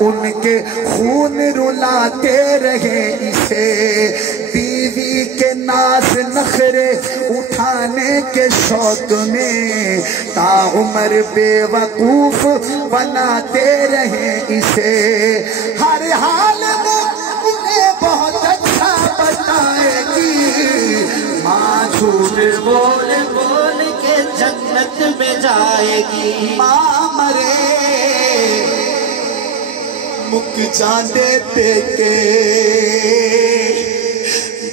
ان کے خون رلاتے رہے اسے، بیوی کے ناز نخرے اٹھانے کے شوق میں تا عمر بے وقوف بناتے رہے اسے، ہر حال میں انہیں بہت اچھا بتائے گی، ماں جھوٹ بول بول کے جنت میں جائے گی، ماں مرے مک جانے پہ کے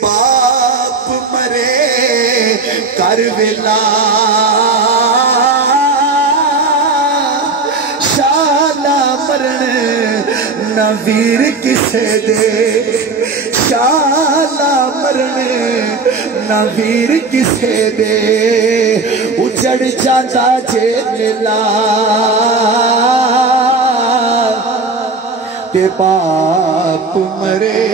باپ مرے کربلا شالا مرن نویر کسے دے، شالا مرن نویر کسے دے، اجڑ جاتا جے ملا کہ باپ مرے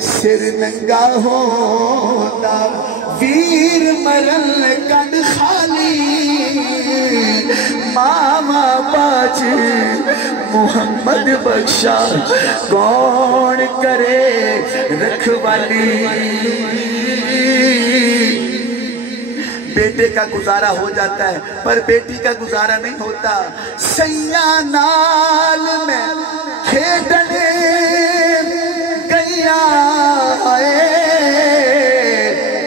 سر ننگا ہوتا، ویر مرل کن خالی ماما باج محمد بخشا کون کرے رکھوالی، بیٹے کا گزارا ہو جاتا ہے پر بیٹی کا گزارا نہیں ہوتا، سیاں نال میں کھیڈنے گیا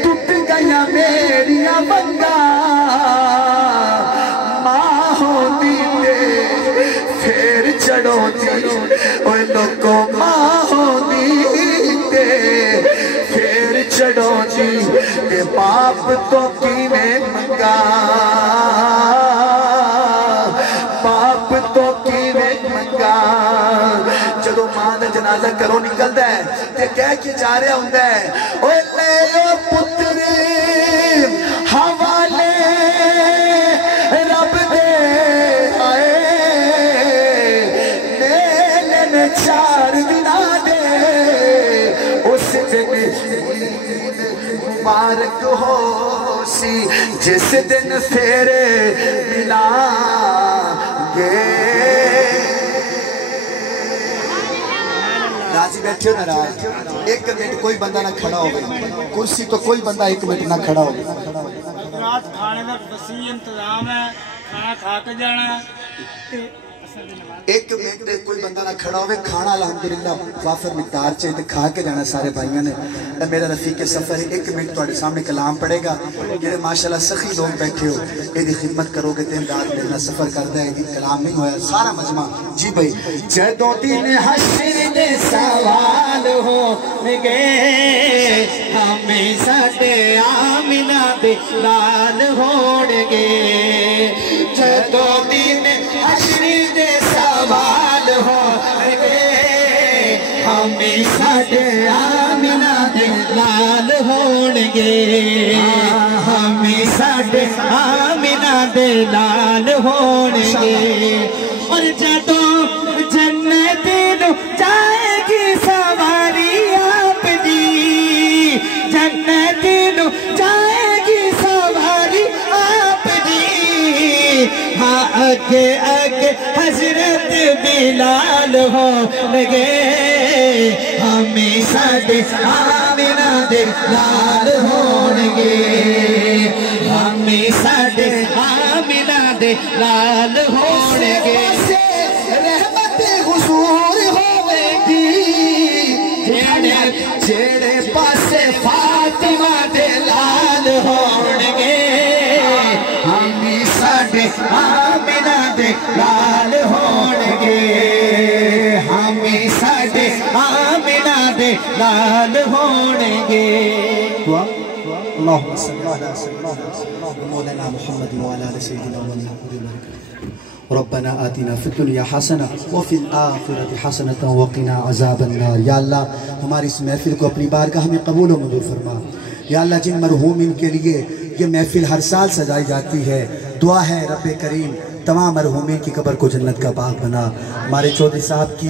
ٹوٹ گیا میریاں بنگا، ماں ہوتی تے پھر چڑھو دی، اوہ لوگوں ماں ہوتی تے پھر چڑھو جی، کہ باپ تو کیویں منگا، باپ تو کیویں منگا، جدو ماں دا جنازہ کرو نکلدا ہے تے کہہ کے جا رہا ہوندا ہے، اوے لے او پتر حوالے رب دے آئے، لے چار دنا دے اس دن مبارک ہو سی جس دن پھیرے ملا گے، راضی بیٹھے ہو ناراض، ایک منٹ کوئی بندہ نہ کھڑا ہو گئی، کرسی تو کوئی بندہ ایک منٹ نہ کھڑا ہو گئی، رات کھانے کا وسیع انتظام ہے، کھانا کھا کے جانا ہے، ایک منٹ کوئی بندہ نہ کھڑا ہوئے، کھانا الحمدللہ وافر مقدار چاہیے تو کھا کے جانا سارے بھائیوں نے، میرا رفیق سفر ہے، ایک منٹ تھوڑے سامنے کلام پڑے گا، یہ ماشاءاللہ سخی لوگ بیٹھے ہو، یہ خدمت کرو گے تو امداد ملنا سفر کرتا ہے، یہ کلام نہیں ہویا سارا مجمع، جی بھائی جدو دن حشر دے سوال ہو گے، ہمیں ساڈے آمنہ دے لال ہون گے، جدو دن حشر دے سوال ہو گے، ہمیں ساڈے آمنہ دے لال ہون گے، ہمیں ساڈے آمنہ دے لال ہون گے، اور جدو جنت نو جائے گی سواری آپ دی، جنت نو جائے گی سواری آپ دی، ہاں اگے اگے حضرت بلال ہو لگے، ہمیں ساڈے آمنہ دے لال ہون گے، ہمیں ساڈے آمنہ دے لال ہون گے، رحمت حضور ہوئے گی، جیڑے پاسے فاطمہ دے لال ہون گے، ہمیں ساڈے آمنہ دے لال ہون گے، ہمیں ساڈے آمنہ دے لال ہون گے، اللہم صلی اللہ علیہ وسلم مولانا محمد وعلی آل سیدنا محمد، ربنا آتنا فی الدنیا حسنہ وفی الآخرۃ حسنۃ وقنا عذاب النار، یا اللہ ہماری اس محفل کو اپنی بارگاہ میں قبول و منظور فرما، یا اللہ جن مرحومین کے لیے یہ محفل ہر سال سجائی جاتی ہے، دعا ہے رب کریم تمام مرحومین کی قبر کو جنت کا باغ بنا، ہمارے چودھری صاحب کی